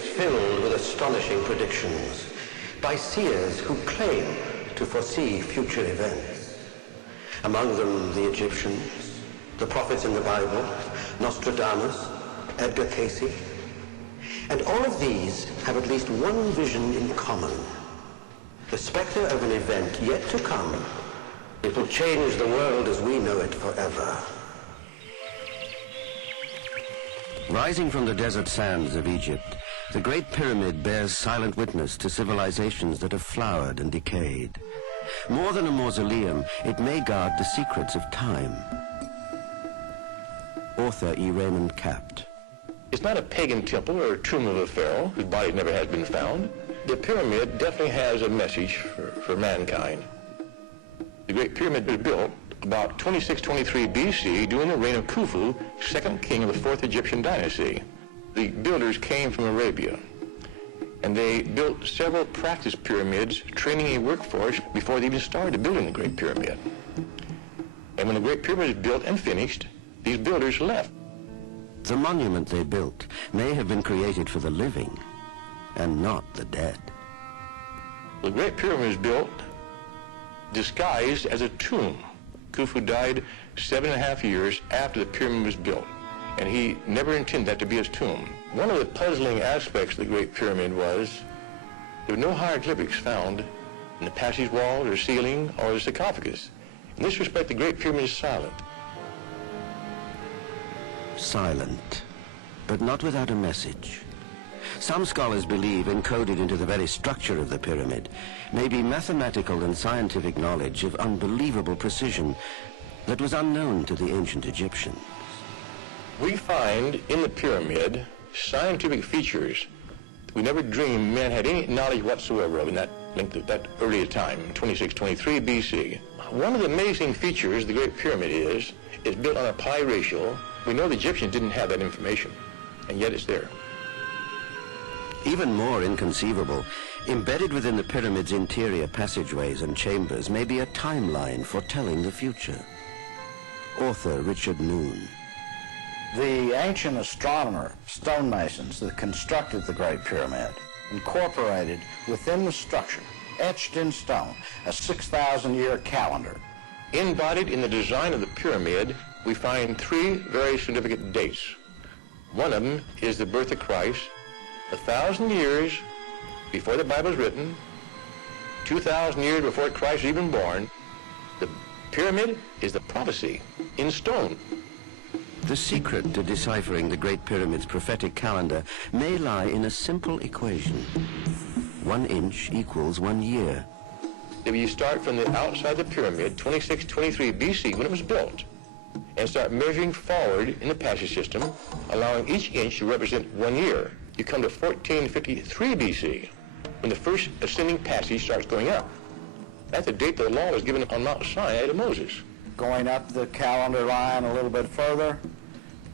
is filled with astonishing predictions by seers who claim to foresee future events. Among them the Egyptians, the prophets in the Bible, Nostradamus, Edgar Cayce. And all of these have at least one vision in common: the specter of an event yet to come. It will change the world as we know it forever. Rising from the desert sands of Egypt, the Great Pyramid bears silent witness to civilizations that have flowered and decayed. More than a mausoleum, it may guard the secrets of time. Author E. Raymond Capt. It's not a pagan temple or a tomb of a pharaoh whose body never has been found. The pyramid definitely has a message for mankind. The Great Pyramid was built about 2623 BC during the reign of Khufu, second king of the fourth Egyptian dynasty. The builders came from Arabia, and they built several practice pyramids, training a workforce before they even started building the Great Pyramid. And when the Great Pyramid was built and finished, these builders left. The monument they built may have been created for the living and not the dead. The Great Pyramid was built disguised as a tomb. Khufu died 7.5 years after the pyramid was built, and he never intended that to be his tomb. One of the puzzling aspects of the Great Pyramid was there were no hieroglyphics found in the passage walls or ceiling or the sarcophagus. In this respect, the Great Pyramid is silent. Silent, but not without a message. Some scholars believe encoded into the very structure of the pyramid may be mathematical and scientific knowledge of unbelievable precision that was unknown to the ancient Egyptians. We find in the pyramid scientific features we never dreamed men had any knowledge whatsoever of in that earlier time, 2623 BC. One of the amazing features of the Great Pyramid is built on a pi ratio. We know the Egyptians didn't have that information, and yet it's there. Even more inconceivable, embedded within the pyramid's interior passageways and chambers may be a timeline foretelling the future. Author Richard Moon. The ancient astronomer, stonemasons that constructed the Great Pyramid, incorporated within the structure, etched in stone, a 6,000-year calendar. Embodied in the design of the pyramid, we find three very significant dates. One of them is the birth of Christ, 1,000 years before the Bible was written, 2,000 years before Christ was even born. The pyramid is the prophecy in stone. The secret to deciphering the Great Pyramid's prophetic calendar may lie in a simple equation. 1 inch equals 1 year. If you start from the outside the pyramid, 2623 BC, when it was built, and start measuring forward in the passage system, allowing each inch to represent 1 year, you come to 1453 BC, when the first ascending passage starts going up. That's the date the law was given on Mount Sinai to Moses. Going up the calendar line a little bit further,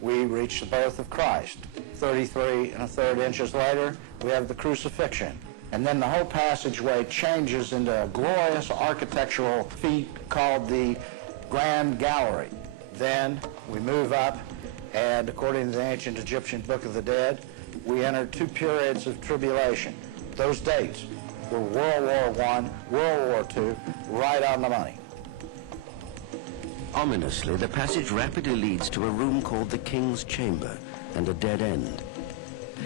we reach the birth of Christ. 33 1/3 inches later, we have the crucifixion. And then the whole passageway changes into a glorious architectural feat called the Grand Gallery. Then we move up, and according to the ancient Egyptian Book of the Dead, we enter 2 periods of tribulation. Those dates were World War I, World War II, right on the money. Ominously, the passage rapidly leads to a room called the King's Chamber and a dead end.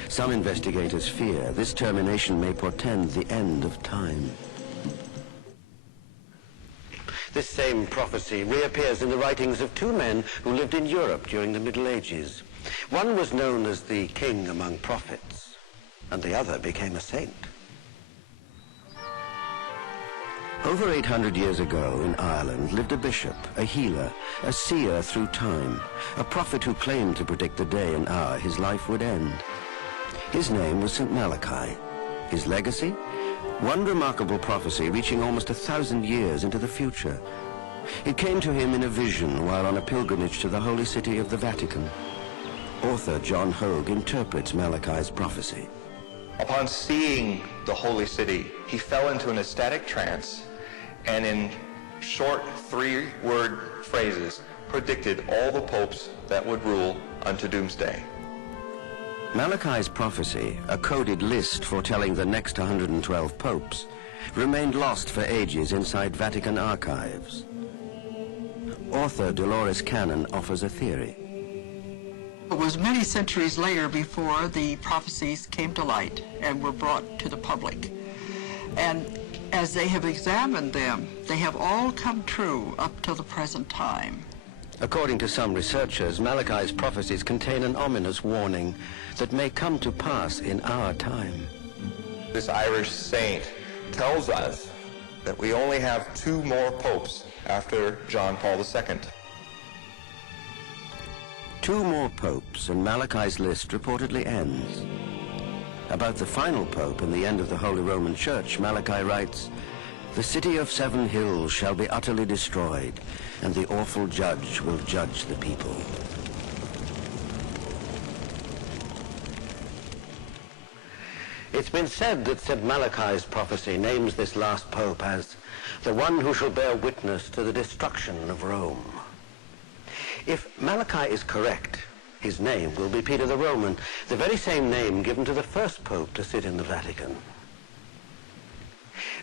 Some investigators fear this termination may portend the end of time. This same prophecy reappears in the writings of 2 men who lived in Europe during the Middle Ages. One was known as the king among prophets, and the other became a saint. Over 800 years ago in Ireland lived a bishop, a healer, a seer through time, a prophet who claimed to predict the day and hour his life would end. His name was St. Malachi. His legacy? One remarkable prophecy reaching almost 1,000 years into the future. It came to him in a vision while on a pilgrimage to the holy city of the Vatican. Author John Hogue interprets Malachi's prophecy. Upon seeing the holy city, he fell into an ecstatic trance, and in short 3-word phrases predicted all the popes that would rule unto doomsday. Malachi's prophecy, a coded list foretelling the next 112 popes, remained lost for ages inside Vatican archives. Author Dolores Cannon offers a theory. It was many centuries later before the prophecies came to light and were brought to the public. And as they have examined them, they have all come true up till the present time. According to some researchers, Malachi's prophecies contain an ominous warning that may come to pass in our time. This Irish saint tells us that we only have 2 more popes after John Paul II. 2 more popes, and Malachi's list reportedly ends. About the final pope and the end of the Holy Roman Church, Malachi writes, "The city of 7 hills shall be utterly destroyed, and the awful judge will judge the people." It's been said that St. Malachi's prophecy names this last pope as the one who shall bear witness to the destruction of Rome. If Malachi is correct, his name will be Peter the Roman, the very same name given to the first pope to sit in the Vatican.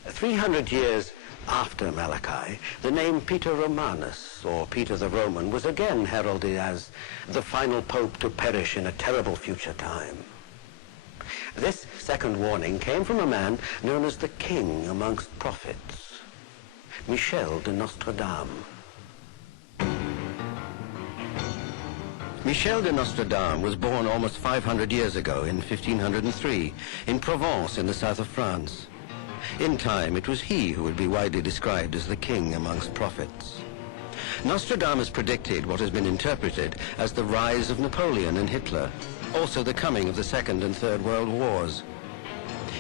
300 years after Malachi, the name Peter Romanus, or Peter the Roman, was again heralded as the final pope to perish in a terrible future time. This second warning came from a man known as the king amongst prophets, Michel de Nostradamus. Michel de Nostradamus was born almost 500 years ago in 1503 in Provence in the south of France. In time, it was he who would be widely described as the king amongst prophets. Nostradamus predicted what has been interpreted as the rise of Napoleon and Hitler, also the coming of the Second and Third World Wars.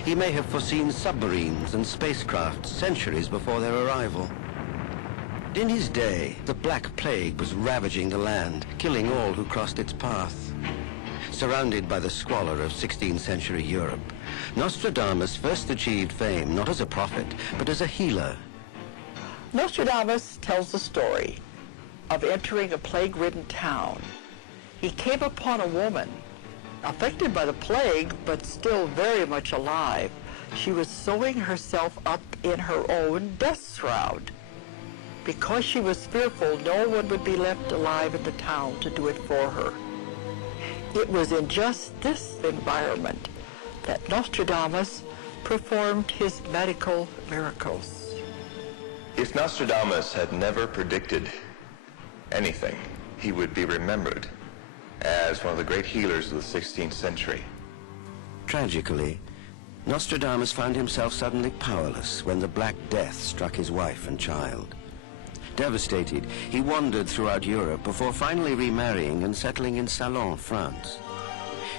He may have foreseen submarines and spacecraft centuries before their arrival. In his day, the Black Plague was ravaging the land, killing all who crossed its path. Surrounded by the squalor of 16th century Europe, Nostradamus first achieved fame not as a prophet, but as a healer. Nostradamus tells the story of entering a plague-ridden town. He came upon a woman affected by the plague, but still very much alive. She was sewing herself up in her own death shroud. Because she was fearful no one would be left alive in the town to do it for her. It was in just this environment that Nostradamus performed his medical miracles. If Nostradamus had never predicted anything, he would be remembered as one of the great healers of the 16th century. Tragically, Nostradamus found himself suddenly powerless when the Black Death struck his wife and child. Devastated, he wandered throughout Europe before finally remarrying and settling in Salon, France.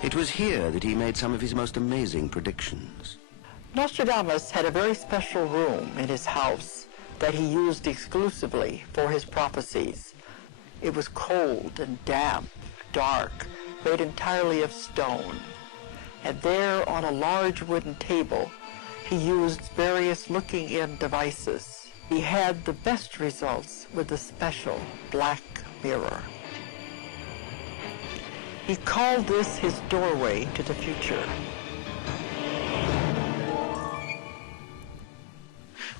It was here that he made some of his most amazing predictions. Nostradamus had a very special room in his house that he used exclusively for his prophecies. It was cold and damp, dark, made entirely of stone. And there on a large wooden table, he used various looking-in devices. He had the best results with the special black mirror. He called this his doorway to the future.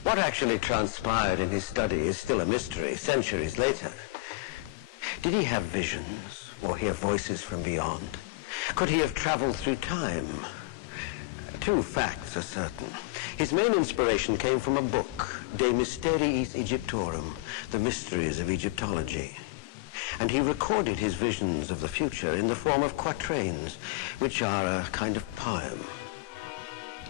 What actually transpired in his study is still a mystery centuries later. Did he have visions or hear voices from beyond? Could he have traveled through time? 2 facts are certain. His main inspiration came from a book, De Mysteriis Egyptorum, The Mysteries of Egyptology. And he recorded his visions of the future in the form of quatrains, which are a kind of poem.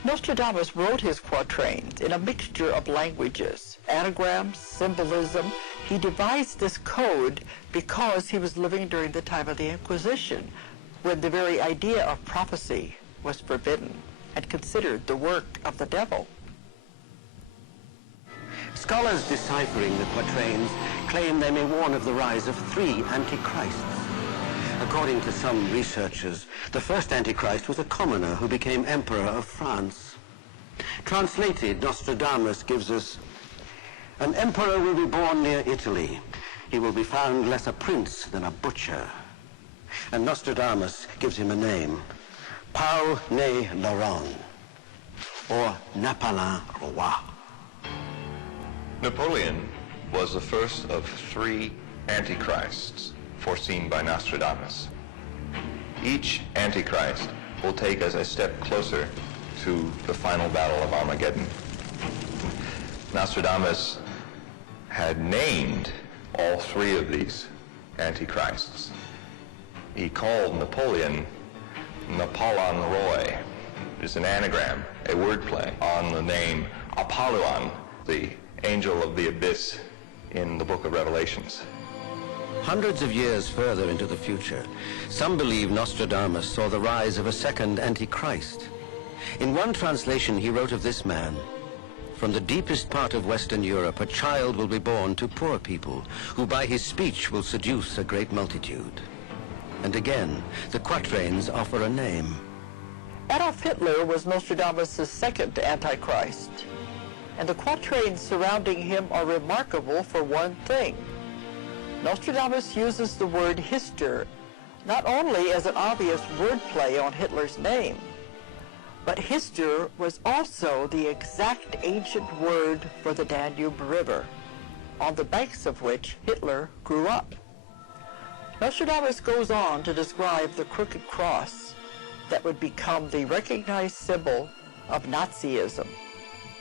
Nostradamus wrote his quatrains in a mixture of languages, anagrams, symbolism. He devised this code because he was living during the time of the Inquisition, when the very idea of prophecy was forbidden and considered the work of the devil. Scholars deciphering the quatrains claim they may warn of the rise of 3 antichrists. According to some researchers, the first antichrist was a commoner who became emperor of France. Translated, Nostradamus gives us, "An emperor will be born near Italy. He will be found less a prince than a butcher." And Nostradamus gives him a name, Pau Ne Laron, or Napoleon Roi. Napoleon was the first of 3 antichrists foreseen by Nostradamus. Each antichrist will take us a step closer to the final battle of Armageddon. Nostradamus had named all 3 of these antichrists. He called Napoleon Napoleon Roy. It's an anagram, a wordplay on the name Apollyon, the angel of the abyss in the book of Revelations. Hundreds of years further into the future, some believe Nostradamus saw the rise of a second Antichrist. In one translation, he wrote of this man, "From the deepest part of Western Europe, a child will be born to poor people, who by his speech will seduce a great multitude." And again, the quatrains offer a name. Adolf Hitler was Nostradamus' second Antichrist, and the quatrains surrounding him are remarkable for one thing. Nostradamus uses the word Hister not only as an obvious wordplay on Hitler's name, but Hister was also the exact ancient word for the Danube River, on the banks of which Hitler grew up. Nostradamus goes on to describe the crooked cross that would become the recognized symbol of Nazism.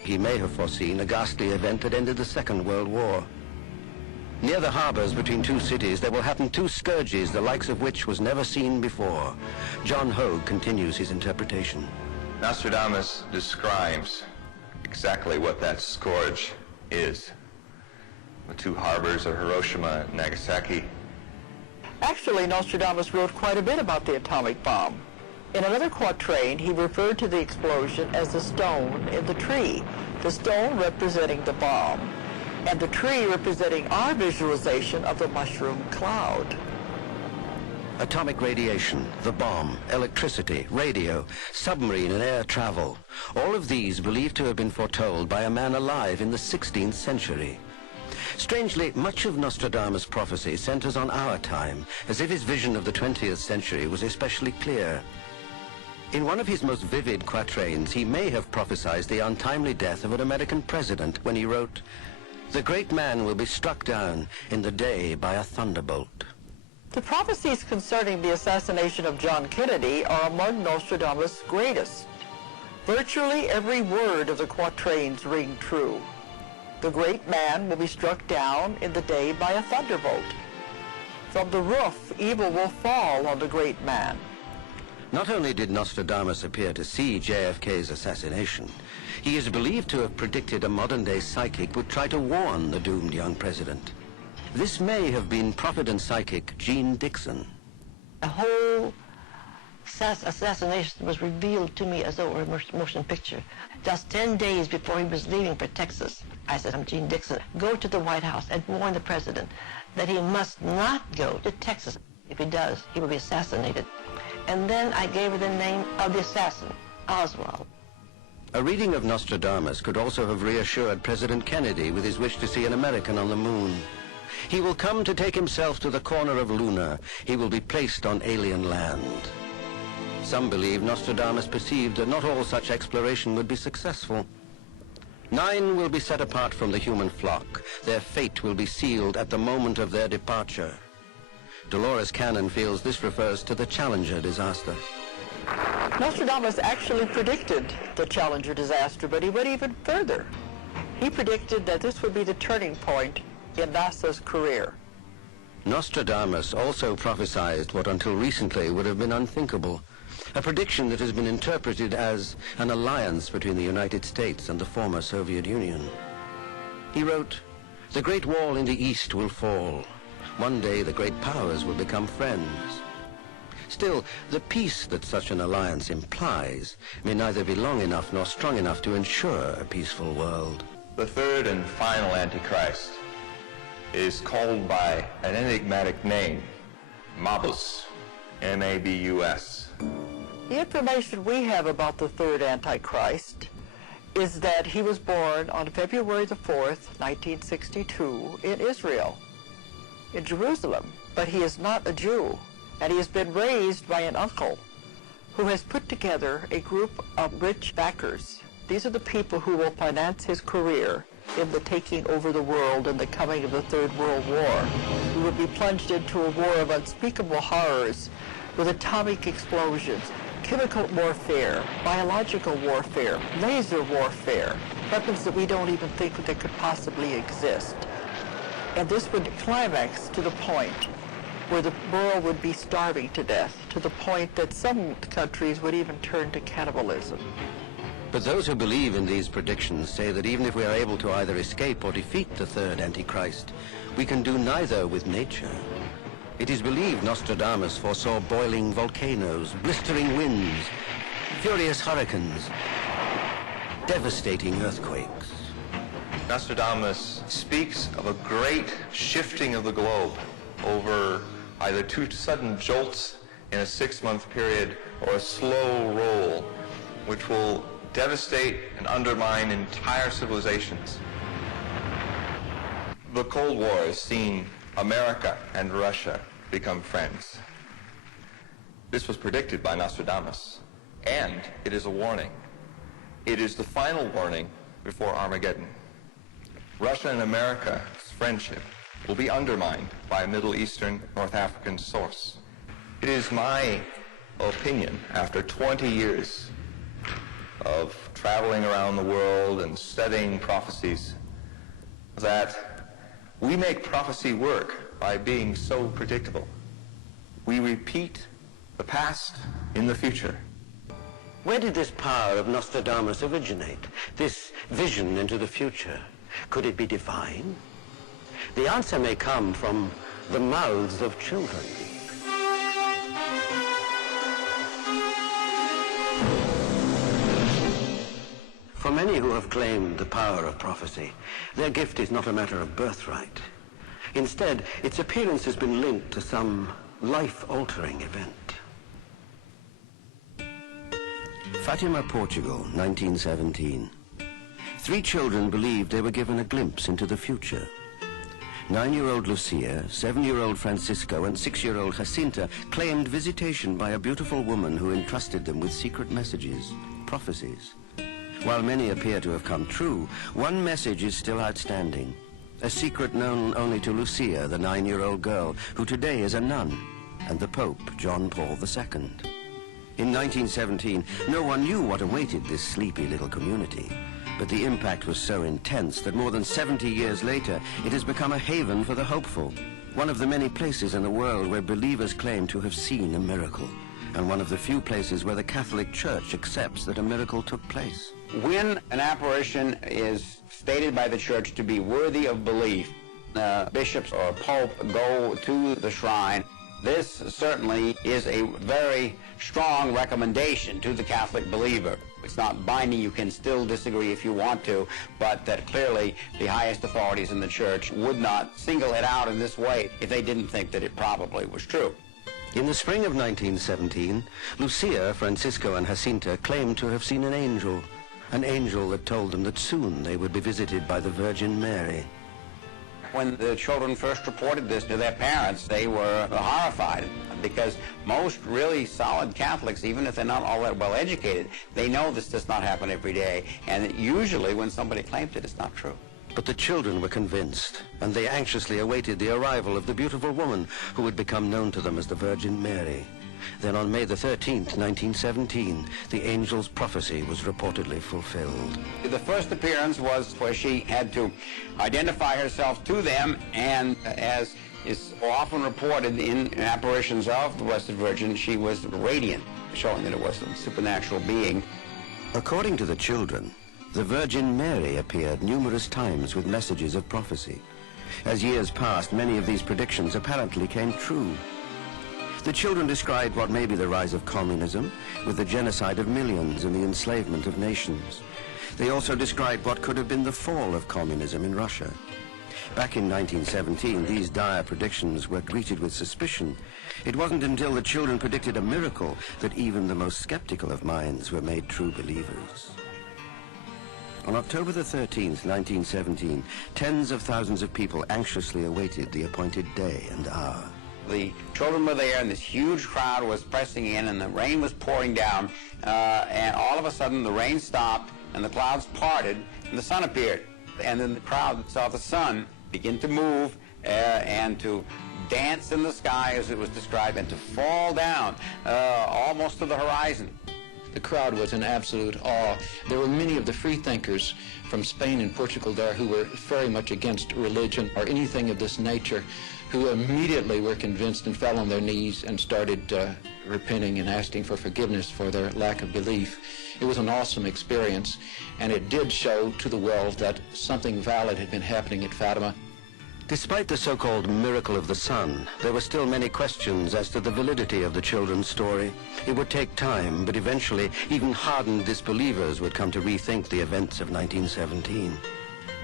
He may have foreseen a ghastly event that ended the Second World War. Near the harbors between 2 cities, there will happen 2 scourges, the likes of which was never seen before. John Hogue continues his interpretation. Nostradamus describes exactly what that scourge is. The 2 harbors of Hiroshima and Nagasaki. Actually, Nostradamus wrote quite a bit about the atomic bomb. In another quatrain, he referred to the explosion as the stone in the tree, the stone representing the bomb, and the tree representing our visualization of the mushroom cloud. Atomic radiation, the bomb, electricity, radio, submarine and air travel, all of these believed to have been foretold by a man alive in the 16th century. Strangely, much of Nostradamus' prophecy centers on our time, as if his vision of the 20th century was especially clear. In one of his most vivid quatrains, he may have prophesied the untimely death of an American president when he wrote, "The great man will be struck down in the day by a thunderbolt." The prophecies concerning the assassination of John Kennedy are among Nostradamus' greatest. Virtually every word of the quatrains ring true. The great man will be struck down in the day by a thunderbolt. From the roof, evil will fall on the great man. Not only did Nostradamus appear to see JFK's assassination, he is believed to have predicted a modern-day psychic would try to warn the doomed young president. This may have been prophet and psychic Jean Dixon. The whole assassination was revealed to me as though it were a motion picture. Just 10 days before he was leaving for Texas, I said, "I'm Jean Dixon. Go to the White House and warn the president that he must not go to Texas. If he does, he will be assassinated." And then I gave her the name of the assassin, Oswald. A reading of Nostradamus could also have reassured President Kennedy with his wish to see an American on the moon. He will come to take himself to the corner of Luna. He will be placed on alien land. Some believe Nostradamus perceived that not all such exploration would be successful. 9 will be set apart from the human flock. Their fate will be sealed at the moment of their departure. Dolores Cannon feels this refers to the Challenger disaster. Nostradamus actually predicted the Challenger disaster, but he went even further. He predicted that this would be the turning point in NASA's career. Nostradamus also prophesied what until recently would have been unthinkable, a prediction that has been interpreted as an alliance between the United States and the former Soviet Union. He wrote, "The Great Wall in the East will fall. One day the great powers will become friends." Still, the peace that such an alliance implies may neither be long enough nor strong enough to ensure a peaceful world. The third and final Antichrist is called by an enigmatic name, Mabus, M-A-B-U-S. The information we have about the third Antichrist is that he was born on February the 4th, 1962, in Israel, in Jerusalem, but he is not a Jew, and he has been raised by an uncle who has put together a group of rich backers. These are the people who will finance his career in the taking over the world and the coming of the Third World War. We will be plunged into a war of unspeakable horrors with atomic explosions, chemical warfare, biological warfare, laser warfare, weapons that we don't even think that could possibly exist. And this would climax to the point where the world would be starving to death, to the point that some countries would even turn to cannibalism. But those who believe in these predictions say that even if we are able to either escape or defeat the third Antichrist, we can do neither with nature. It is believed Nostradamus foresaw boiling volcanoes, blistering winds, furious hurricanes, devastating earthquakes. Nostradamus speaks of a great shifting of the globe over either two sudden jolts in a 6-month period or a slow roll, which will devastate and undermine entire civilizations. The Cold War has seen America and Russia become friends. This was predicted by Nostradamus, and it is a warning. It is the final warning before Armageddon. Russia and America's friendship will be undermined by a Middle Eastern, North African source. It is my opinion, after 20 years of traveling around the world and studying prophecies, that we make prophecy work by being so predictable. We repeat the past in the future. Where did this power of Nostradamus originate? This vision into the future? Could it be divine? The answer may come from the mouths of children. For many who have claimed the power of prophecy, their gift is not a matter of birthright. Instead, its appearance has been linked to some life-altering event. Fatima, Portugal, 1917. 3 children believed they were given a glimpse into the future. 9-year-old Lucia, 7-year-old Francisco, and 6-year-old Jacinta claimed visitation by a beautiful woman who entrusted them with secret messages, prophecies. While many appear to have come true, one message is still outstanding, a secret known only to Lucia, the 9-year-old girl, who today is a nun, and the Pope, John Paul II. In 1917, no one knew what awaited this sleepy little community, but the impact was so intense that more than 70 years later, it has become a haven for the hopeful, one of the many places in the world where believers claim to have seen a miracle, and one of the few places where the Catholic Church accepts that a miracle took place. When an apparition is stated by the Church to be worthy of belief, bishops or pope go to the shrine. This certainly is a very strong recommendation to the Catholic believer. It's not binding. You can still disagree if you want to, but that clearly the highest authorities in the Church would not single it out in this way if they didn't think that it probably was true. In the spring of 1917, Lucia, Francisco, and Jacinta claimed to have seen an angel that told them that soon they would be visited by the Virgin Mary. When the children first reported this to their parents, they were horrified because most really solid Catholics, even if they're not all that well educated, they know this does not happen every day, and that usually when somebody claims it, it's not true. But the children were convinced, and they anxiously awaited the arrival of the beautiful woman who would become known to them as the Virgin Mary. Then on May the 13th, 1917, the angel's prophecy was reportedly fulfilled. The first appearance was where she had to identify herself to them, and as is often reported in apparitions of the Blessed Virgin, she was radiant, showing that it was a supernatural being. According to the children, the Virgin Mary appeared numerous times with messages of prophecy. As years passed, many of these predictions apparently came true. The children described what may be the rise of communism, with the genocide of millions and the enslavement of nations. They also described what could have been the fall of communism in Russia. Back in 1917, these dire predictions were greeted with suspicion. It wasn't until the children predicted a miracle that even the most skeptical of minds were made true believers. On October the 13th, 1917, tens of thousands of people anxiously awaited the appointed day and hour. The children were there, and this huge crowd was pressing in, and the rain was pouring down, and all of a sudden the rain stopped, and the clouds parted, and the sun appeared. And then the crowd saw the sun begin to move and to dance in the sky, as it was described, and to fall down almost to the horizon. The crowd was in absolute awe. There were many of the free thinkers from Spain and Portugal there who were very much against religion or anything of this nature, who immediately were convinced and fell on their knees and started repenting and asking for forgiveness for their lack of belief. It was an awesome experience, and it did show to the world that something valid had been happening at Fatima. Despite the so-called miracle of the sun, there were still many questions as to the validity of the children's story. It would take time, but eventually even hardened disbelievers would come to rethink the events of 1917.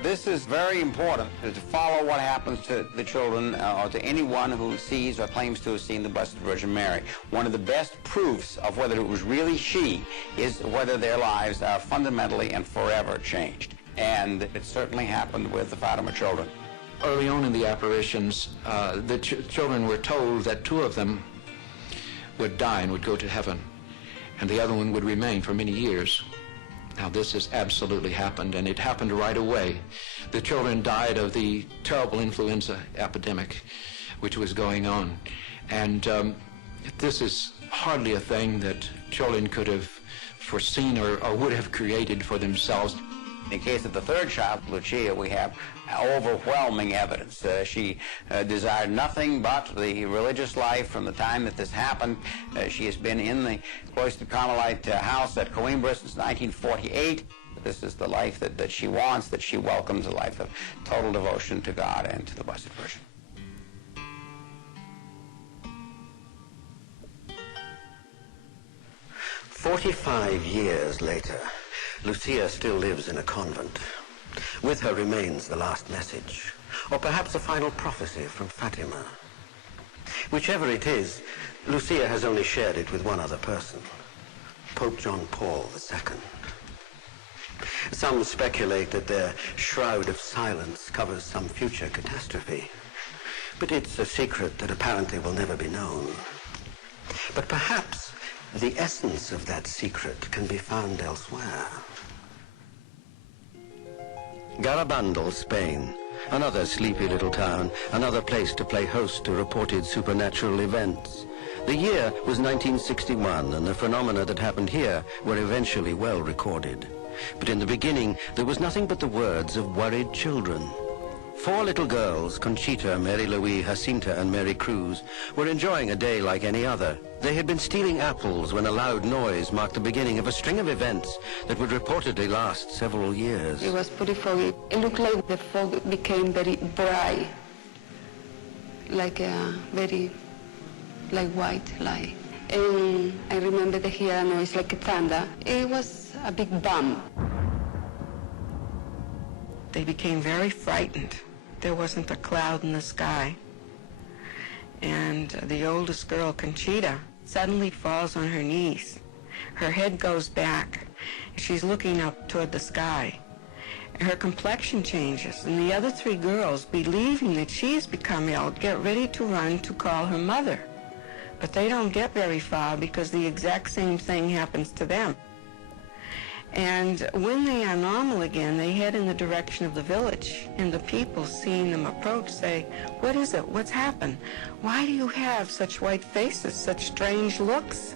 This is very important to follow what happens to the children or to anyone who sees or claims to have seen the Blessed Virgin Mary. One of the best proofs of whether it was really she is whether their lives are fundamentally and forever changed. And it certainly happened with the Fatima children. Early on in the apparitions, the children were told that two of them would die and would go to heaven, and the other one would remain for many years. Now, this has absolutely happened, and it happened right away. The children died of the terrible influenza epidemic which was going on, and this is hardly a thing that children could have foreseen or would have created for themselves. In the case of the third child, Lucia, we have overwhelming evidence. She desired nothing but the religious life from the time that this happened. She has been in the cloistered Carmelite house at Coimbra since 1948. This is the life that she wants, that she welcomes, a life of total devotion to God and to the Blessed Virgin. "45 years later, Lucia still lives in a convent. With her remains the last message, or perhaps a final prophecy from Fatima. Whichever it is, Lucia has only shared it with one other person, Pope John Paul II. Some speculate that their shroud of silence covers some future catastrophe, but it's a secret that apparently will never be known. But perhaps the essence of that secret can be found elsewhere. Garabandal, Spain, another sleepy little town, another place to play host to reported supernatural events. The year was 1961, and the phenomena that happened here were eventually well recorded. But in the beginning, there was nothing but the words of worried children. 4 little girls, Conchita, Mary Louise, Jacinta, and Mary Cruz, were enjoying a day like any other. They had been stealing apples when a loud noise marked the beginning of a string of events that would reportedly last several years. It was pretty foggy. It looked like the fog became very bright, like a very, white light. And I remember to hear a noise like a thunder. It was a big bump. They became very frightened. There wasn't a cloud in the sky. And the oldest girl, Conchita, suddenly falls on her knees. Her head goes back. She's looking up toward the sky. Her complexion changes, and the other 3 girls, believing that she's become ill, get ready to run to call her mother. But they don't get very far because the exact same thing happens to them. And when they are normal again, they head in the direction of the village, and the people, seeing them approach, say, "What is it? What's happened? Why do you have such white faces, such strange looks?"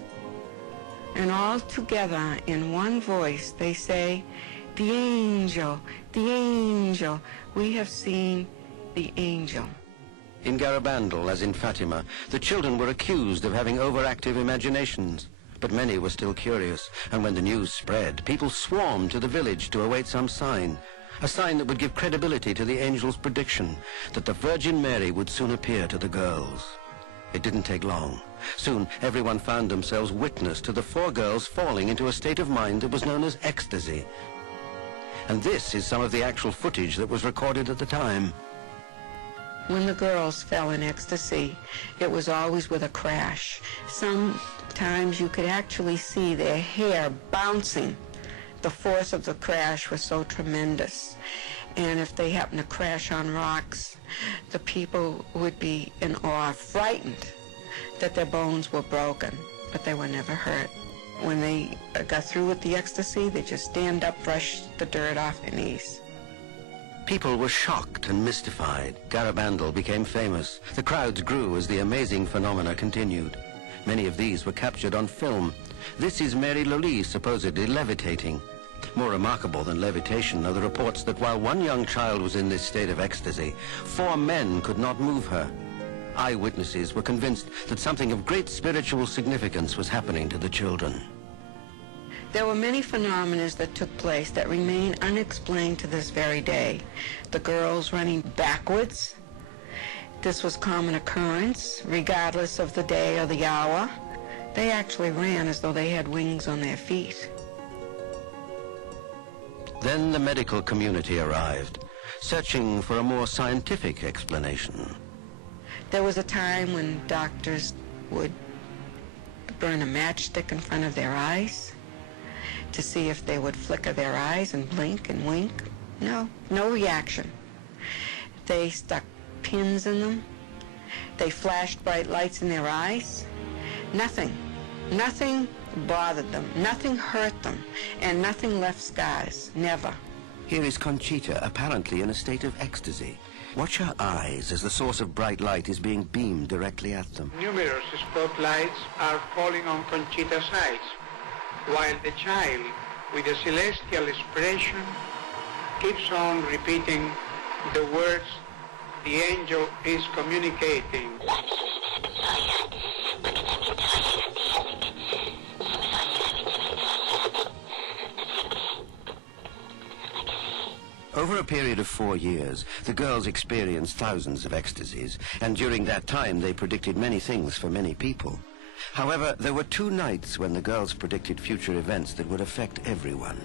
And all together, in one voice, they say, "The angel, the angel, we have seen the angel." In Garabandal, as in Fatima, the children were accused of having overactive imaginations. But many were still curious, and when the news spread, people swarmed to the village to await some sign, a sign that would give credibility to the angel's prediction that the Virgin Mary would soon appear to the girls. It didn't take long. Soon, everyone found themselves witness to the 4 girls falling into a state of mind that was known as ecstasy. And this is some of the actual footage that was recorded at the time. When the girls fell in ecstasy, it was always with a crash. Sometimes you could actually see their hair bouncing. The force of the crash was so tremendous. And if they happened to crash on rocks, the people would be in awe, frightened that their bones were broken, but they were never hurt. When they got through with the ecstasy, they just stand up, brush the dirt off their knees. People were shocked and mystified. Garabandal became famous. The crowds grew as the amazing phenomena continued. Many of these were captured on film. This is Mary Lully supposedly levitating. More remarkable than levitation are the reports that while one young child was in this state of ecstasy, 4 men could not move her. Eyewitnesses were convinced that something of great spiritual significance was happening to the children. There were many phenomena that took place that remain unexplained to this very day. The girls running backwards. This was common occurrence, regardless of the day or the hour. They actually ran as though they had wings on their feet. Then the medical community arrived, searching for a more scientific explanation. There was a time when doctors would burn a matchstick in front of their eyes to see if they would flicker their eyes and blink and wink. No reaction. They stuck pins in them. They flashed bright lights in their eyes. Nothing bothered them, nothing hurt them, and nothing left scars, never. Here is Conchita, apparently in a state of ecstasy. Watch her eyes as the source of bright light is being beamed directly at them. Numerous spotlights are falling on Conchita's eyes, while the child, with a celestial expression, keeps on repeating the words the angel is communicating. Over a period of 4 years, the girls experienced thousands of ecstasies, and during that time they predicted many things for many people. However, there were 2 nights when the girls predicted future events that would affect everyone.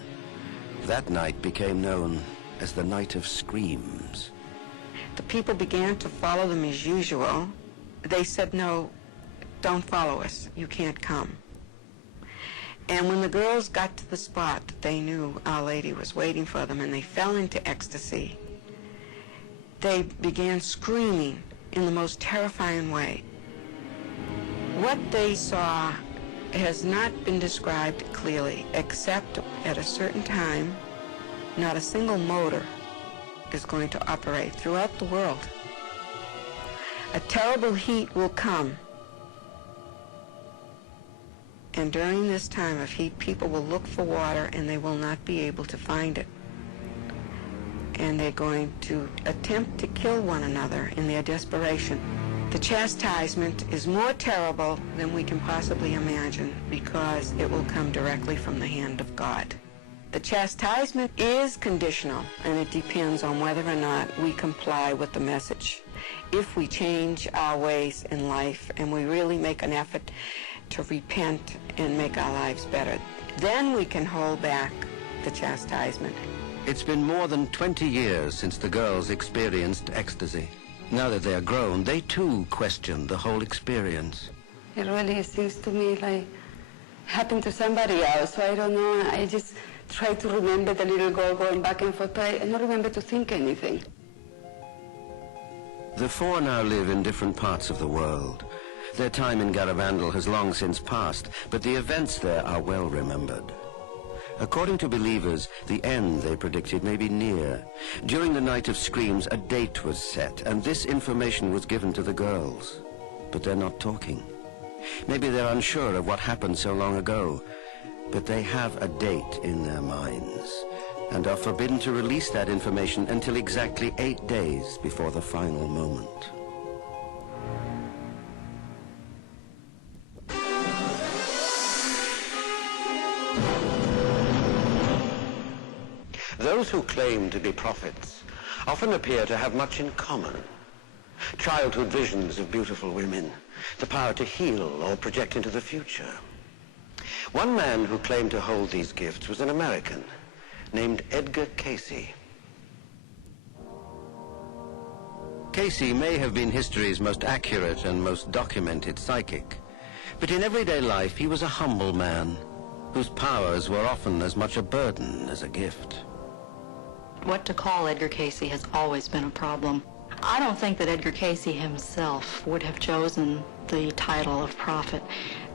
That night became known as the Night of Screams. The people began to follow them as usual. They said, no, don't follow us. You can't come. And when the girls got to the spot, they knew Our Lady was waiting for them, and they fell into ecstasy. They began screaming in the most terrifying way. What they saw has not been described clearly, except at a certain time, not a single motor is going to operate throughout the world. A terrible heat will come. And during this time of heat, people will look for water and they will not be able to find it. And they're going to attempt to kill one another in their desperation. The chastisement is more terrible than we can possibly imagine because it will come directly from the hand of God. The chastisement is conditional, and it depends on whether or not we comply with the message. If we change our ways in life and we really make an effort to repent and make our lives better, then we can hold back the chastisement. It's been more than 20 years since the girls experienced ecstasy. Now that they are grown, they too question the whole experience. It really seems to me like happened to somebody else, so I don't know. I just try to remember the little girl going back and forth, but I don't remember to think anything. The 4 now live in different parts of the world. Their time in Garabandal has long since passed, but the events there are well remembered. According to believers, the end they predicted may be near. During the Night of Screams, a date was set, and this information was given to the girls. But they're not talking. Maybe they're unsure of what happened so long ago, but they have a date in their minds, and are forbidden to release that information until exactly 8 days before the final moment. Those who claim to be prophets often appear to have much in common. Childhood visions of beautiful women, the power to heal or project into the future. One man who claimed to hold these gifts was an American named Edgar Casey. Casey may have been history's most accurate and most documented psychic, but in everyday life he was a humble man whose powers were often as much a burden as a gift. What to call Edgar Cayce has always been a problem. I don't think that Edgar Cayce himself would have chosen the title of prophet.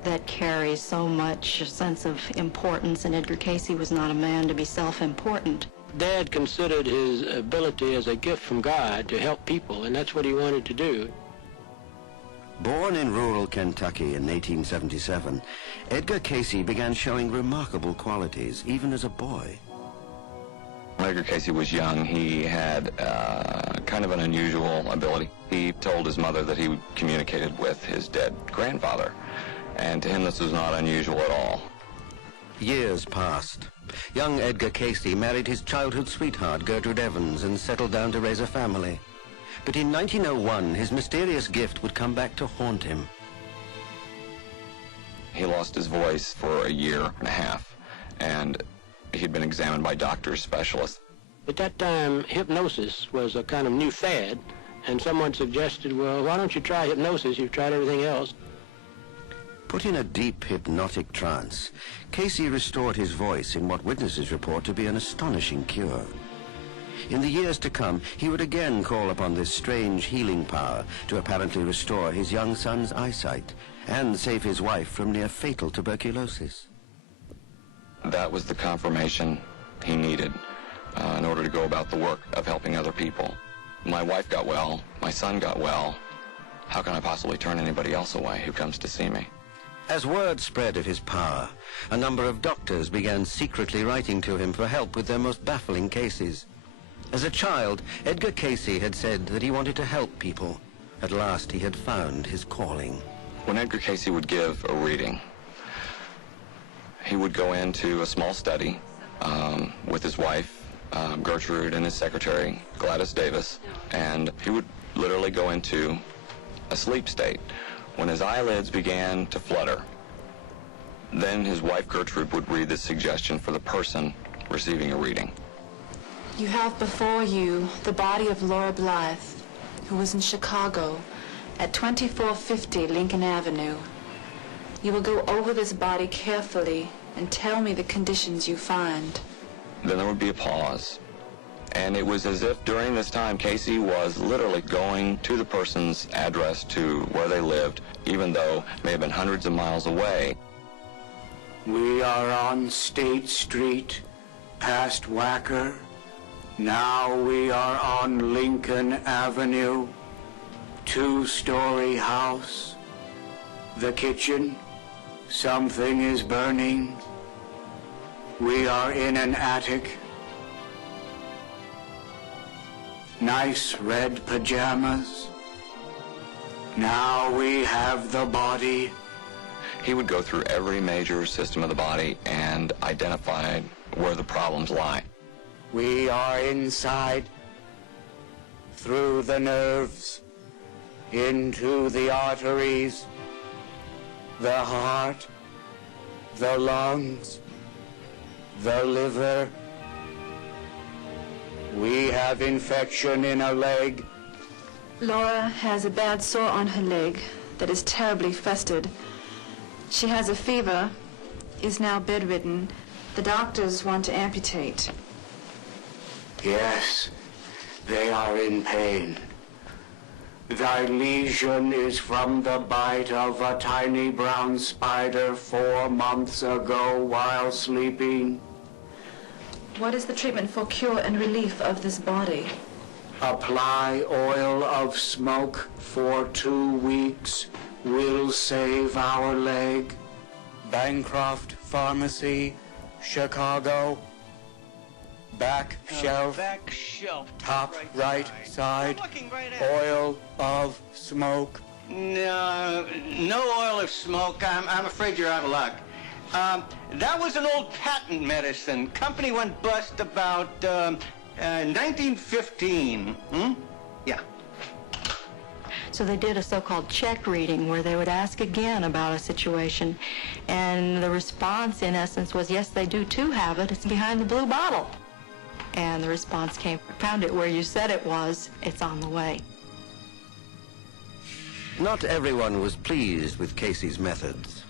That carries so much sense of importance, and Edgar Cayce was not a man to be self-important. Dad considered his ability as a gift from God to help people, and that's what he wanted to do. Born in rural Kentucky in 1877, Edgar Cayce began showing remarkable qualities even as a boy. When Edgar Cayce was young, he had kind of an unusual ability. He told his mother that he communicated with his dead grandfather, and to him this was not unusual at all. Years passed. Young Edgar Cayce married his childhood sweetheart, Gertrude Evans, and settled down to raise a family. But in 1901, his mysterious gift would come back to haunt him. He lost his voice for a year and a half, and he'd been examined by doctors, specialists. At that time, hypnosis was a kind of new fad, and someone suggested, well, why don't you try hypnosis? You've tried everything else. Put in a deep hypnotic trance, Cayce restored his voice in what witnesses report to be an astonishing cure. In the years to come, he would again call upon this strange healing power to apparently restore his young son's eyesight and save his wife from near-fatal tuberculosis. That was the confirmation he needed in order to go about the work of helping other people. My wife got well, my son got well. How can I possibly turn anybody else away who comes to see me? As word spread of his power, a number of doctors began secretly writing to him for help with their most baffling cases. As a child, Edgar Cayce had said that he wanted to help people. At last, he had found his calling. When Edgar Cayce would give a reading, he would go into a small study with his wife, Gertrude, and his secretary, Gladys Davis, and he would literally go into a sleep state. When his eyelids began to flutter, then his wife Gertrude would read the suggestion for the person receiving a reading. You have before you the body of Laura Blythe, who was in Chicago at 2450 Lincoln Avenue. You will go over this body carefully and tell me the conditions you find. Then there would be a pause. And it was as if during this time, Cayce was literally going to the person's address to where they lived, even though it may have been hundreds of miles away. We are on State Street, past Wacker. Now we are on Lincoln Avenue, two-story house. The kitchen, something is burning. We are in an attic. Nice red pajamas. Now we have the body. He would go through every major system of the body and identify where the problems lie. We are inside, through the nerves, into the arteries, the heart, the lungs, the liver. We have infection in her leg. Laura has a bad sore on her leg that is terribly festered. She has a fever, is now bedridden. The doctors want to amputate. Yes, they are in pain. Thy lesion is from the bite of a tiny brown spider 4 months ago while sleeping. What is the treatment for cure and relief of this body? Apply oil of smoke for 2 weeks. Will save our leg. Bancroft Pharmacy, Chicago. Back shelf. Top right side. Oil of smoke. No oil of smoke. I'm afraid you're out of luck. That was an old patent medicine. Company went bust about 1915. Yeah. So they did a so-called check reading where they would ask again about a situation, and the response in essence was, yes, they do too have it. It's behind the blue bottle. And the response came, found it where you said it was. It's on the way. Not everyone was pleased with Cayce's methods.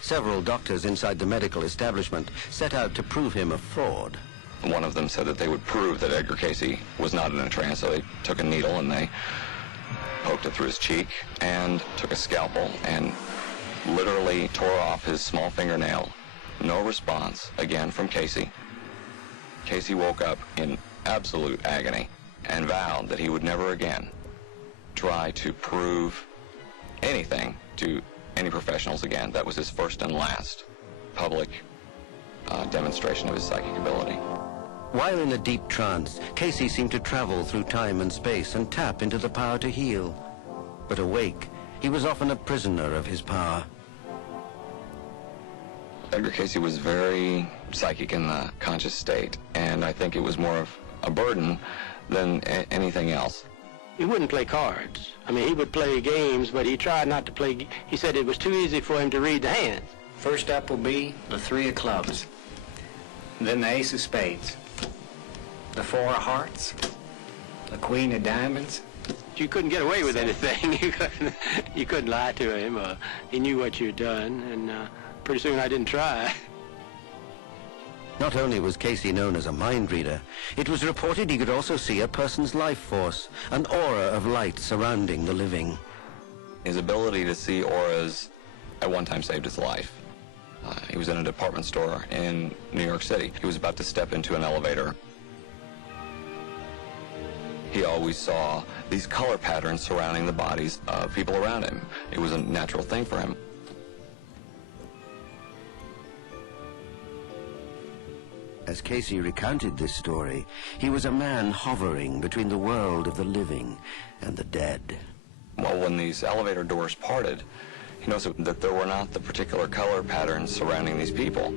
Several doctors inside the medical establishment set out to prove him a fraud. One of them said that they would prove that Edgar Cayce was not in a trance, so they took a needle and they poked it through his cheek and took a scalpel and literally tore off his small fingernail. No response, again, from Cayce. Cayce woke up in absolute agony and vowed that he would never again try to prove anything to any professionals again. That was his first and last public demonstration of his psychic ability. While in a deep trance, Cayce seemed to travel through time and space and tap into the power to heal. But awake, he was often a prisoner of his power. Edgar Cayce was very psychic in the conscious state, and I think it was more of a burden than anything else. He wouldn't play cards. I mean, he would play games, but he tried not to play. He said it was too easy for him to read the hands. First up will be the 3 of clubs, then the ace of spades, the 4 of hearts, the queen of diamonds. You couldn't get away with anything. You couldn't lie to him. He knew what you'd done, and pretty soon I didn't try. Not only was Cayce known as a mind reader, it was reported he could also see a person's life force, an aura of light surrounding the living. His ability to see auras at one time saved his life. He was in a department store in New York City. He was about to step into an elevator. He always saw these color patterns surrounding the bodies of people around him. It was a natural thing for him. As Cayce recounted this story, he was a man hovering between the world of the living and the dead. Well, when these elevator doors parted, he noticed that there were not the particular color patterns surrounding these people.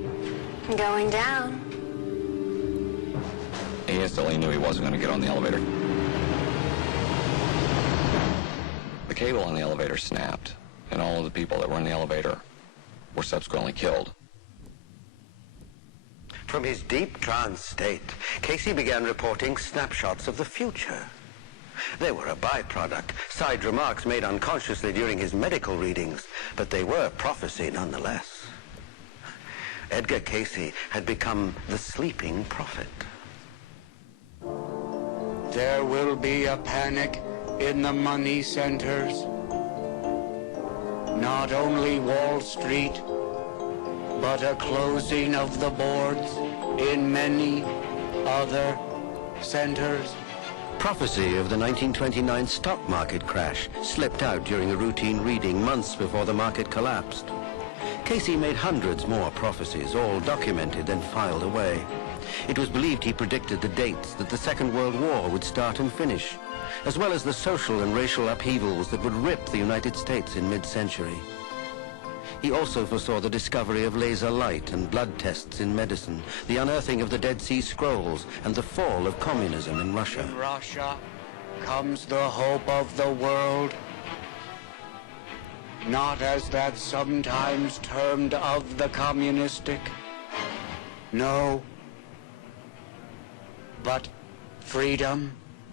Going down. He instantly knew he wasn't going to get on the elevator. The cable on the elevator snapped, and all of the people that were in the elevator were subsequently killed. From his deep trance state, Cayce began reporting snapshots of the future. They were a byproduct, side remarks made unconsciously during his medical readings, but they were prophecy nonetheless. Edgar Cayce had become the sleeping prophet. There will be a panic in the money centers. Not only Wall Street, but a closing of the boards in many other centers. Prophecy of the 1929 stock market crash slipped out during a routine reading months before the market collapsed. Cayce made hundreds more prophecies, all documented and filed away. It was believed he predicted the dates that the Second World War would start and finish, as well as the social and racial upheavals that would rip the United States in mid-century. He also foresaw the discovery of laser light and blood tests in medicine, the unearthing of the Dead Sea Scrolls, and the fall of communism in Russia. In Russia comes the hope of the world, not as that sometimes termed of the communistic. No, but freedom.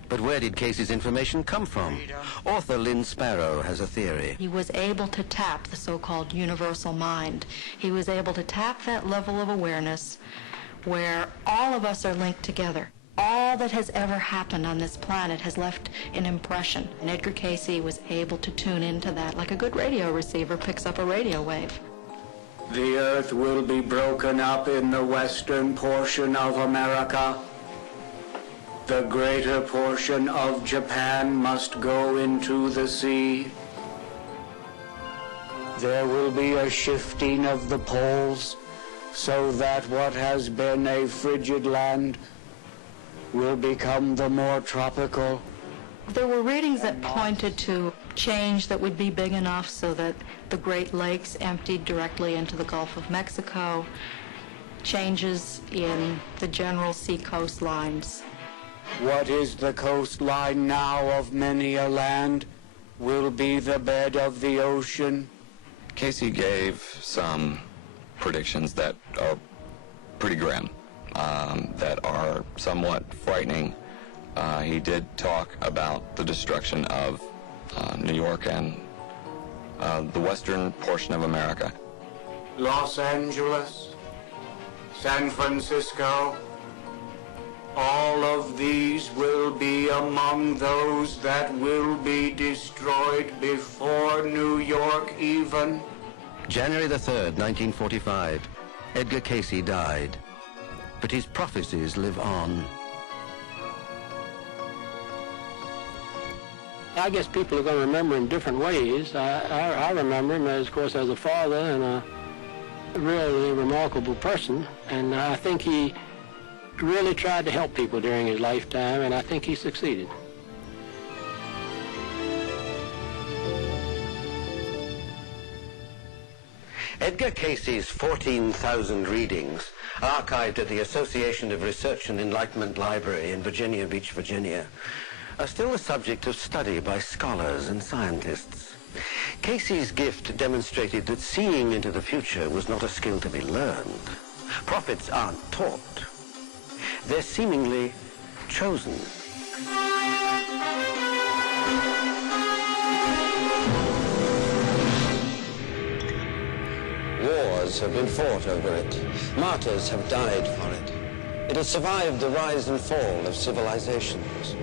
But where did Cayce's information come from? Author Lynn Sparrow has a theory. He was able to tap the so-called universal mind. He was able to tap that level of awareness where all of us are linked together. All that has ever happened on this planet has left an impression. And Edgar Cayce was able to tune into that like a good radio receiver picks up a radio wave. The earth will be broken up in the western portion of America. The greater portion of Japan must go into the sea. There will be a shifting of the poles so that what has been a frigid land will become the more tropical. There were readings that pointed to change that would be big enough so that the Great Lakes emptied directly into the Gulf of Mexico, changes in the general sea coastlines. What is the coastline now of many a land will be the bed of the ocean. Cayce gave some predictions that are pretty grim, that are somewhat frightening. He did talk about the destruction of New York and the western portion of America. Los Angeles, San Francisco, among those that will be destroyed before New York even. January the 3rd, 1945, Edgar Cayce died, but his prophecies live on. I guess people are going to remember in different ways. I remember him, as, of course, as a father and a really remarkable person, and I think he really tried to help people during his lifetime, and I think he succeeded. Edgar Cayce's 14,000 readings, archived at the Association of Research and Enlightenment Library in Virginia Beach, Virginia, are still the subject of study by scholars and scientists. Cayce's gift demonstrated that seeing into the future was not a skill to be learned. Prophets aren't taught. They're seemingly chosen. Wars have been fought over it. Martyrs have died for it. It has survived the rise and fall of civilizations.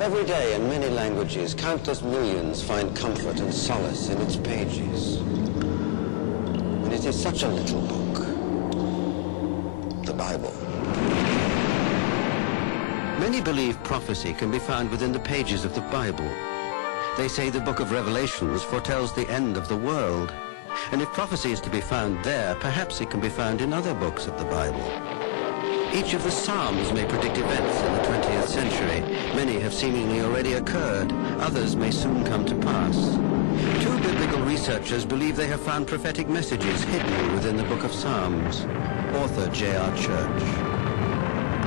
Every day in many languages, countless millions find comfort and solace in its pages. And it is such a little book, the Bible. Many believe prophecy can be found within the pages of the Bible. They say the book of Revelations foretells the end of the world. And if prophecy is to be found there, perhaps it can be found in other books of the Bible. Each of the Psalms may predict events in the 20th century. Many have seemingly already occurred. Others may soon come to pass. Two biblical researchers believe they have found prophetic messages hidden within the book of Psalms. Author J.R. Church.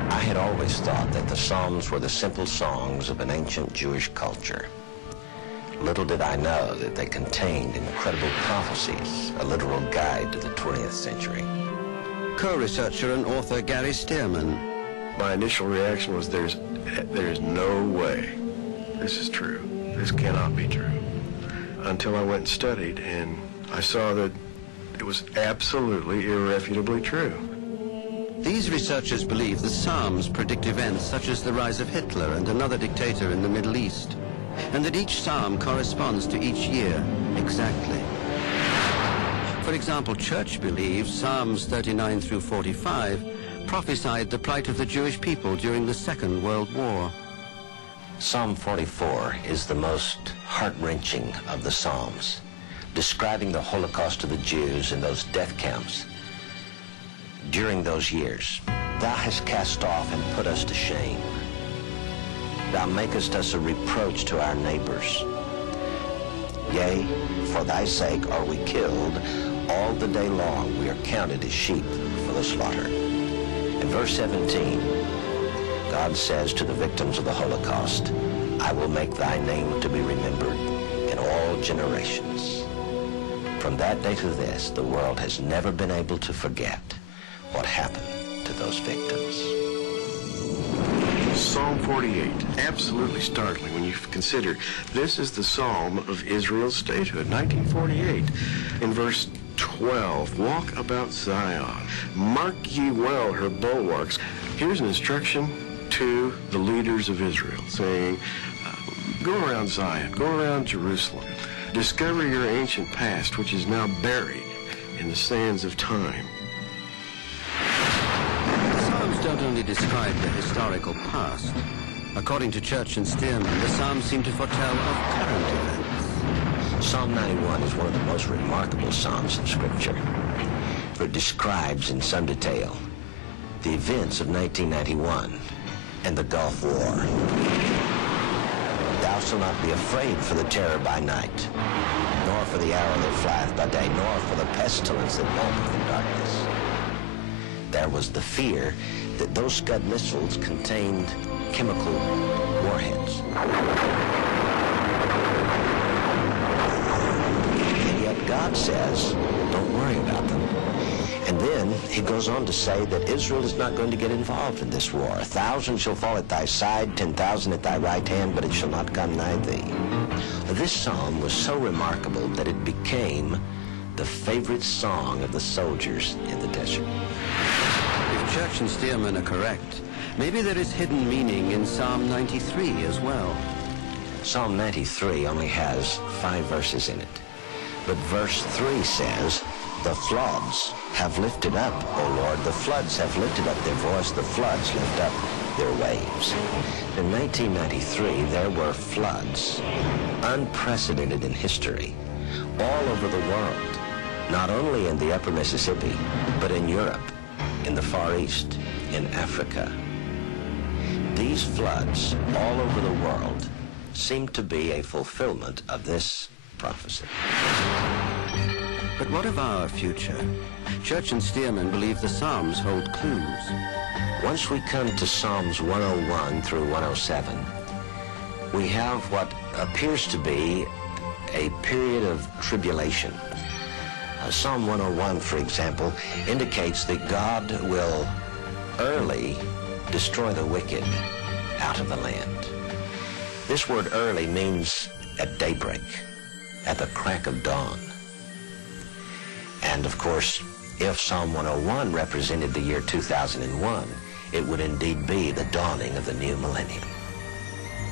I had always thought that the Psalms were the simple songs of an ancient Jewish culture. Little did I know that they contained incredible prophecies, a literal guide to the 20th century. Co-researcher and author Gary Stearman. My initial reaction was there's no way this is true. This cannot be true. Until I went and studied, and I saw that it was absolutely irrefutably true. These researchers believe the Psalms predict events such as the rise of Hitler and another dictator in the Middle East, and that each psalm corresponds to each year exactly. For example, Church believes Psalms 39 through 45 prophesied the plight of the Jewish people during the Second World War. Psalm 44 is the most heart-wrenching of the Psalms, describing the Holocaust of the Jews in those death camps. During those years, thou hast cast off and put us to shame. Thou makest us a reproach to our neighbors. Yea, for thy sake are we killed. All the day long we are counted as sheep for the slaughter. In verse 17, God says to the victims of the Holocaust, I will make thy name to be remembered in all generations. From that day to this, the world has never been able to forget what happened to those victims. Psalm 48, absolutely startling when you consider this is the Psalm of Israel's statehood, 1948. In verse 12, walk about Zion, mark ye well her bulwarks. Here's an instruction to the leaders of Israel, saying, go around Zion, go around Jerusalem, discover your ancient past, which is now buried in the sands of time. Don't only describe the historical past. According to Church and Stearman, the Psalms seem to foretell of current events. Psalm 91 is one of the most remarkable psalms in Scripture, for it describes in some detail the events of 1991 and the Gulf War. Thou shalt not be afraid for the terror by night, nor for the arrow that flieth by day, nor for the pestilence that walketh in darkness. There was the fear that those Scud missiles contained chemical warheads. And yet God says, don't worry about them. And then he goes on to say that Israel is not going to get involved in this war. 1,000 shall fall at thy side, 10,000 at thy right hand, but it shall not come nigh thee. This psalm was so remarkable that it became the favorite song of the soldiers in the desert. If Church and Stearman are correct, Maybe there is hidden meaning in Psalm 93 as well. Psalm 93 only has 5 verses in it. But verse 3 says, the floods have lifted up, O Lord, the floods have lifted up their voice, the floods lift up their waves. In 1993, there were floods, unprecedented in history, all over the world, not only in the upper Mississippi, but in Europe, in the Far East, in Africa. These floods all over the world seem to be a fulfillment of this prophecy. But what of our future? Church and Stearman believe the Psalms hold clues. Once we come to Psalms 101 through 107, we have what appears to be a period of tribulation. Psalm 101, for example, indicates that God will early destroy the wicked out of the land. This word early means at daybreak, at the crack of dawn. And of course, if Psalm 101 represented the year 2001, it would indeed be the dawning of the new millennium.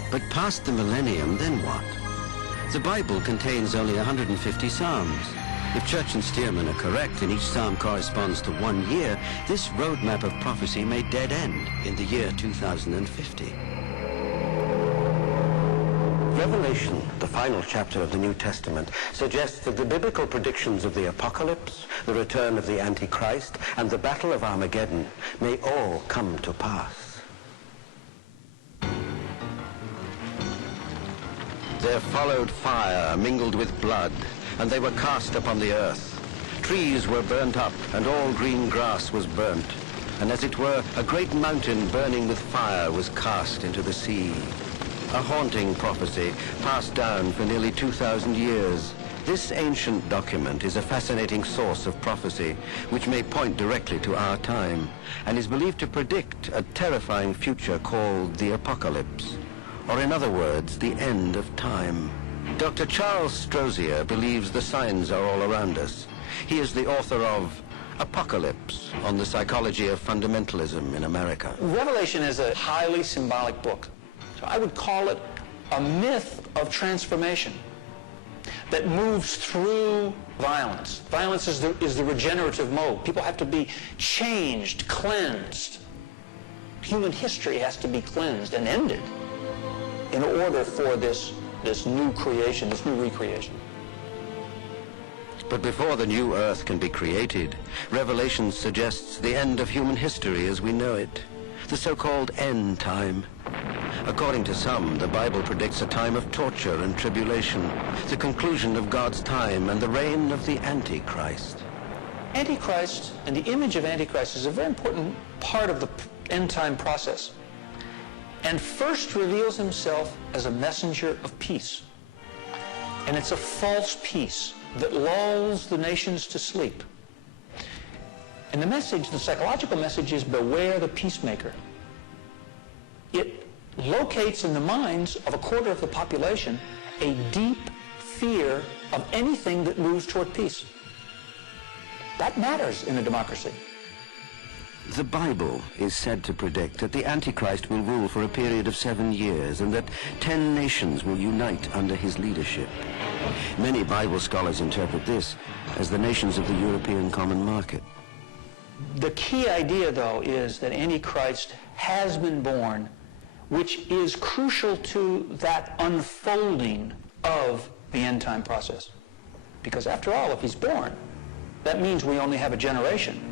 But past the millennium, then what? The Bible contains only 150 psalms. If Church and Stearman are correct and each psalm corresponds to 1 year, this roadmap of prophecy may dead end in the year 2050. Revelation, the final chapter of the New Testament, suggests that the biblical predictions of the apocalypse, the return of the Antichrist, and the battle of Armageddon may all come to pass. There followed fire mingled with blood, and they were cast upon the earth. Trees were burnt up, and all green grass was burnt, and as it were, a great mountain burning with fire was cast into the sea. A haunting prophecy passed down for nearly 2,000 years. This ancient document is a fascinating source of prophecy, which may point directly to our time, and is believed to predict a terrifying future called the apocalypse, or in other words, the end of time. Dr. Charles Strozier believes the signs are all around us. He is the author of Apocalypse on the Psychology of Fundamentalism in America. Revelation is a highly symbolic book. So I would call it a myth of transformation that moves through violence. Violence is the regenerative mode. People have to be changed, cleansed. Human history has to be cleansed and ended in order for this new creation, this new recreation. But before the new earth can be created, Revelation suggests the end of human history as we know it, the so-called end time. According to some, the Bible predicts a time of torture and tribulation, the conclusion of God's time, and the reign of the Antichrist. Antichrist and the image of Antichrist is a very important part of the end time process, and first reveals himself as a messenger of peace. And it's a false peace that lulls the nations to sleep. And the message, the psychological message, is beware the peacemaker. It locates in the minds of a quarter of the population a deep fear of anything that moves toward peace. That matters in a democracy. The Bible is said to predict that the Antichrist will rule for a period of 7 years and that 10 nations will unite under his leadership. Many Bible scholars interpret this as the nations of the European Common Market. The key idea, though, is that Antichrist has been born, which is crucial to that unfolding of the end time process. Because after all, if he's born, that means we only have a generation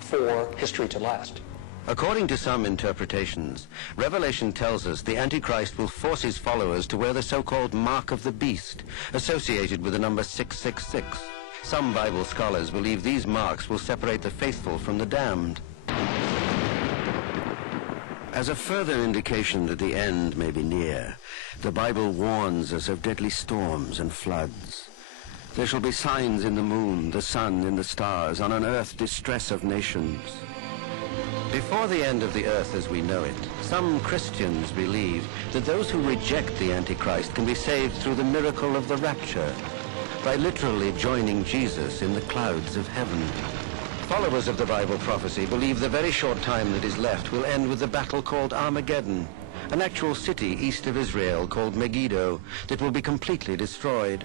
for history to last. According to some interpretations, Revelation tells us the Antichrist will force his followers to wear the so-called mark of the beast, associated with the number 666. Some Bible scholars believe these marks will separate the faithful from the damned. As a further indication that the end may be near, the Bible warns us of deadly storms and floods. There shall be signs in the moon, the sun, in the stars, on an earth distress of nations. Before the end of the earth as we know it, some Christians believe that those who reject the Antichrist can be saved through the miracle of the rapture, by literally joining Jesus in the clouds of heaven. Followers of the Bible prophecy believe the very short time that is left will end with the battle called Armageddon, an actual city east of Israel called Megiddo that will be completely destroyed.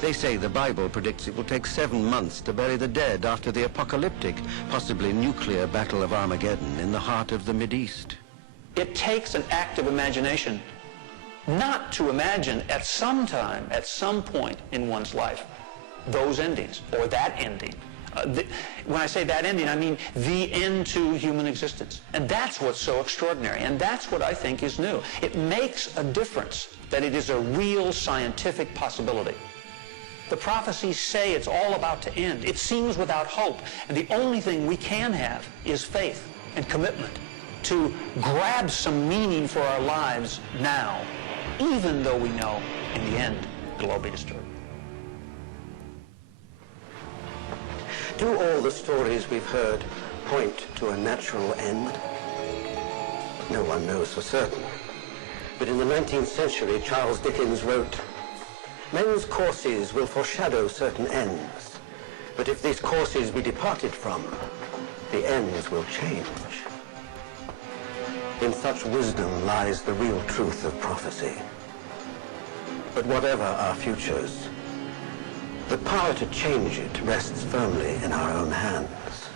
They say the Bible predicts it will take 7 months to bury the dead after the apocalyptic, possibly nuclear battle of Armageddon in the heart of the Mideast. It takes an active imagination not to imagine at some time, at some point in one's life, those endings or that ending. When I say that ending, I mean the end to human existence. And that's what's so extraordinary. And that's what I think is new. It makes a difference that it is a real scientific possibility. The prophecies say it's all about to end. It seems without hope. And the only thing we can have is faith and commitment to grab some meaning for our lives now, even though we know in the end it'll all be destroyed. Do all the stories we've heard point to a natural end? No one knows for certain. But in the 19th century, Charles Dickens wrote, "Men's courses will foreshadow certain ends, but if these courses be departed from, the ends will change." In such wisdom lies the real truth of prophecy. But whatever our futures, the power to change it rests firmly in our own hands.